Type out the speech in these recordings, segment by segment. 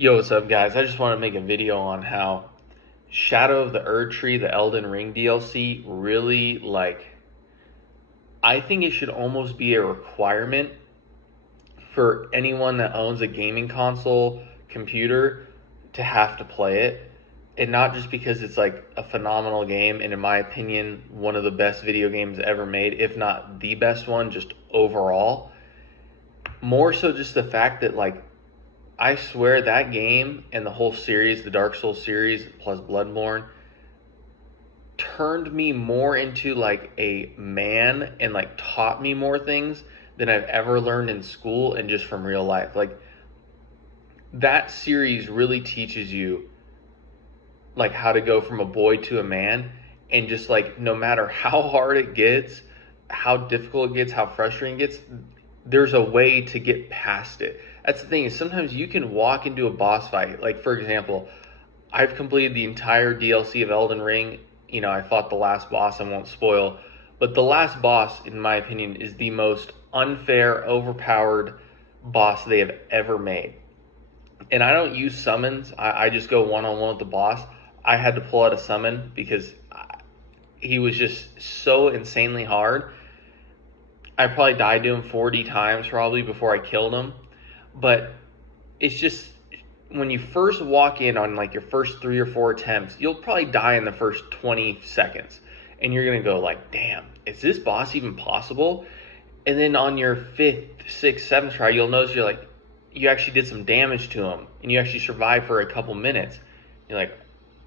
Yo, what's up, guys? I just want to make a video on how Shadow of the Erdtree, the Elden Ring DLC, really, I think it should almost be a requirement for anyone that owns a gaming console computer to have to play it. And not just because it's like a phenomenal game, and in my opinion, one of the best video games ever made, if not the best one, just overall. More so just the fact that, I swear that game and the whole series, the Dark Souls series plus Bloodborne, turned me more into like a man and like taught me more things than I've ever learned in school and just from real life. Like that series really teaches you like how to go from a boy to a man, and just like no matter how hard it gets, how difficult it gets, how frustrating it gets, there's a way to get past it. That's the thing, is sometimes you can walk into a boss fight. Like, for example, I've completed the entire DLC of Elden Ring. I fought the last boss, I won't spoil. But the last boss, in my opinion, is the most unfair, overpowered boss they have ever made. And I don't use summons. I just go one-on-one with the boss. I had to pull out a summon because he was just so insanely hard. I probably died to him 40 times probably before I killed him. But it's just, when you first walk in on like your first 3 or 4 attempts, you'll probably die in the first 20 seconds. And you're going to go like, damn, is this boss even possible? And then on your 5th, 6th, 7th try, you'll notice you actually did some damage to him, and you actually survived for a couple minutes. You're like,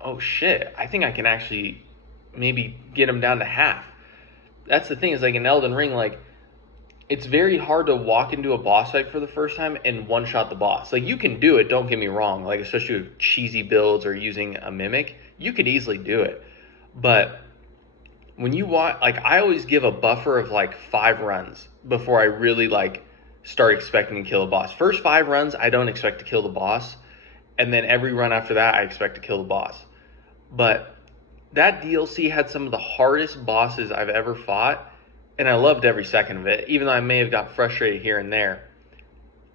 oh shit, I think I can actually maybe get him down to half. That's the thing, is like in Elden Ring, like it's very hard to walk into a boss fight for the first time and one-shot the boss. Like, you can do it, don't get me wrong, like especially with cheesy builds or using a mimic, you could easily do it. But when you want, like, I always give a buffer of like 5 runs before I really like start expecting to kill the boss. First 5 runs, I don't expect to kill the boss, and then every run after that, I expect to kill the boss. But that DLC had some of the hardest bosses I've ever fought, and I loved every second of it, even though I may have got frustrated here and there.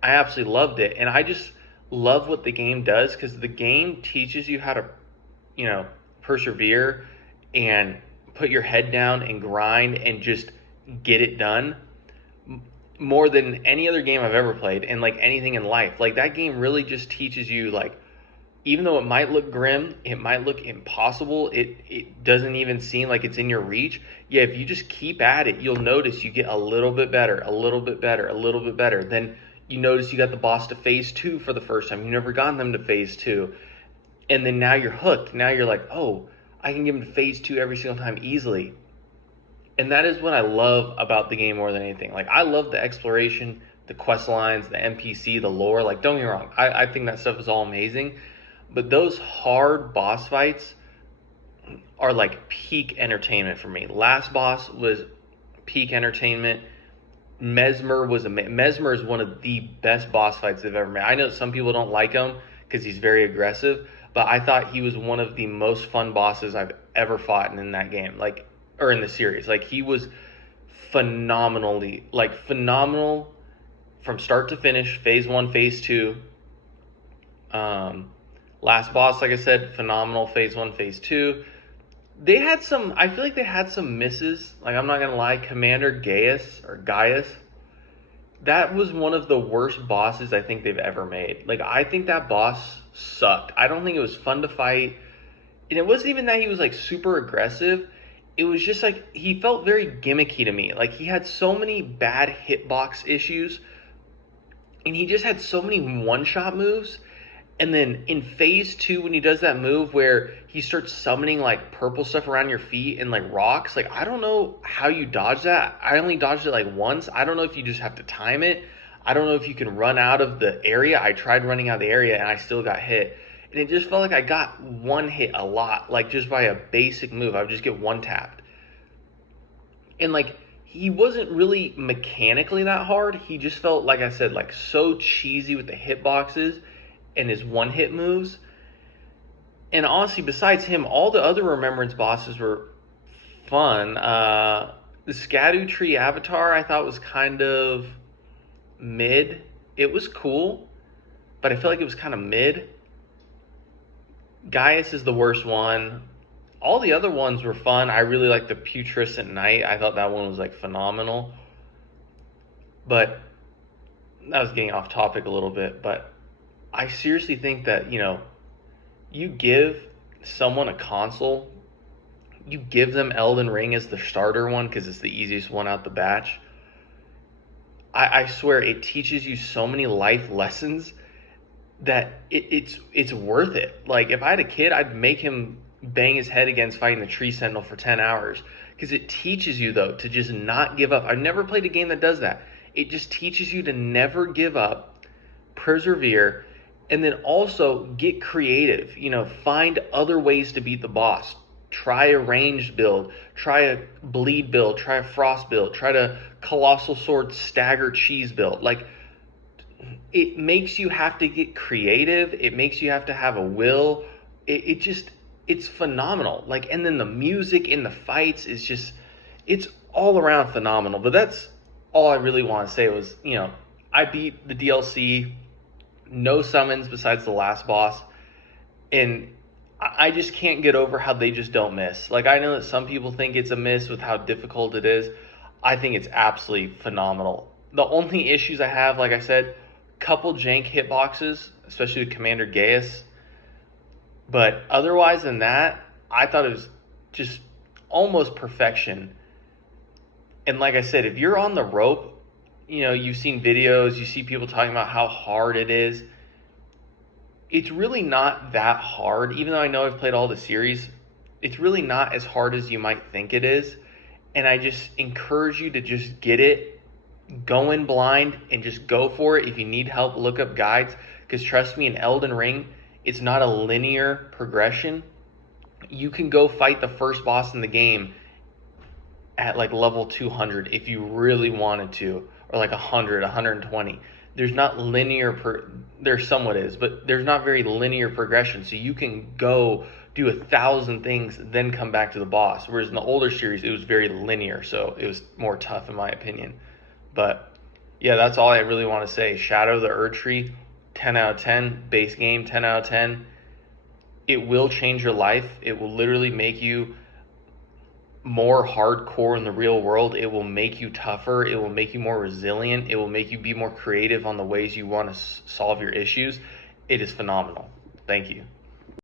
I absolutely loved it, and I just love what the game does, because the game teaches you how to, persevere and put your head down and grind and just get it done more than any other game I've ever played, and like anything in life. Like, that game really just teaches you, like, even though it might look grim, it might look impossible, it doesn't even seem like it's in your reach. Yeah, if you just keep at it, you'll notice you get a little bit better, a little bit better, a little bit better. Then you notice you got the boss to phase 2 for the first time. You've never gotten them to phase 2. And then now you're hooked. Now you're like, oh, I can get them to phase 2 every single time easily. And that is what I love about the game more than anything. Like, I love the exploration, the quest lines, the NPC, the lore. Like, don't get me wrong, I think that stuff is all amazing. But those hard boss fights are like peak entertainment for me. Last boss was peak entertainment. Mesmer is one of the best boss fights they've ever made. I know some people don't like him because he's very aggressive, but I thought he was one of the most fun bosses I've ever fought in that game, or in the series. Like, he was phenomenal from start to finish. Phase 1, phase 2. Last boss, like I said, phenomenal. Phase 1, phase 2. I feel like they had some misses. Like, I'm not going to lie, Commander Gaius, that was one of the worst bosses I think they've ever made. Like, I think that boss sucked. I don't think it was fun to fight. And it wasn't even that he was like super aggressive. It was just like, he felt very gimmicky to me. Like, he had so many bad hitbox issues, and he just had so many one-shot moves. And then in phase 2, when he does that move where he starts summoning like purple stuff around your feet and like rocks, like, I don't know how you dodge that. I only dodged it like once. I don't know if you just have to time it. I don't know if you can run out of the area. I tried running out of the area and I still got hit. And it just felt like I got one hit a lot, like just by a basic move. I would just get one tapped. And like, he wasn't really mechanically that hard. He just felt, like I said, like so cheesy with the hitboxes and his one-hit moves. And honestly, besides him, all the other Remembrance bosses were fun. The Erdtree avatar I thought was kind of mid. It was cool, but I feel like it was kind of mid. Gaius is the worst one. All the other ones were fun. I really like the Putrescent Knight. I thought that one was like phenomenal. But that was getting off topic a little bit. But I seriously think that, you give someone a console, you give them Elden Ring as the starter one because it's the easiest one out the batch. I swear it teaches you so many life lessons that it's worth it. Like if I had a kid, I'd make him bang his head against fighting the tree sentinel for 10 hours because it teaches you though to just not give up. I've never played a game that does that. It just teaches you to never give up, persevere, and then also get creative. Find other ways to beat the boss. Try a ranged build, try a bleed build, try a frost build, try to colossal sword stagger cheese build. Like it makes you have to get creative. It makes you have to have a will. It's phenomenal. Like, and then the music in the fights is just, it's all around phenomenal. But that's all I really want to say was, I beat the DLC, no summons besides the last boss. And I just can't get over how they just don't miss. Like, I know that some people think it's a miss with how difficult it is. I think it's absolutely phenomenal. The only issues I have, like I said, couple jank hitboxes, especially with Commander Gaius. But otherwise than that, I thought it was just almost perfection. And like I said, if you're on the rope, you've seen videos, you see people talking about how hard it is. It's really not that hard. Even though I know I've played all the series, it's really not as hard as you might think it is. And I just encourage you to just get it, go in blind, and just go for it. If you need help, look up guides. Because trust me, in Elden Ring, it's not a linear progression. You can go fight the first boss in the game at like level 200 if you really wanted to, or like 100, 120. There's not linear, there somewhat is, but there's not very linear progression. So you can go do 1,000 things, then come back to the boss. Whereas in the older series, it was very linear. So it was more tough in my opinion. But yeah, that's all I really want to say. Shadow of the Erdtree, 10 out of 10. Base game, 10 out of 10. It will change your life. It will literally make you more hardcore in the real world. It will make you tougher. It will make you more resilient. It will make you be more creative on the ways you want to solve your issues. It is phenomenal. Thank you.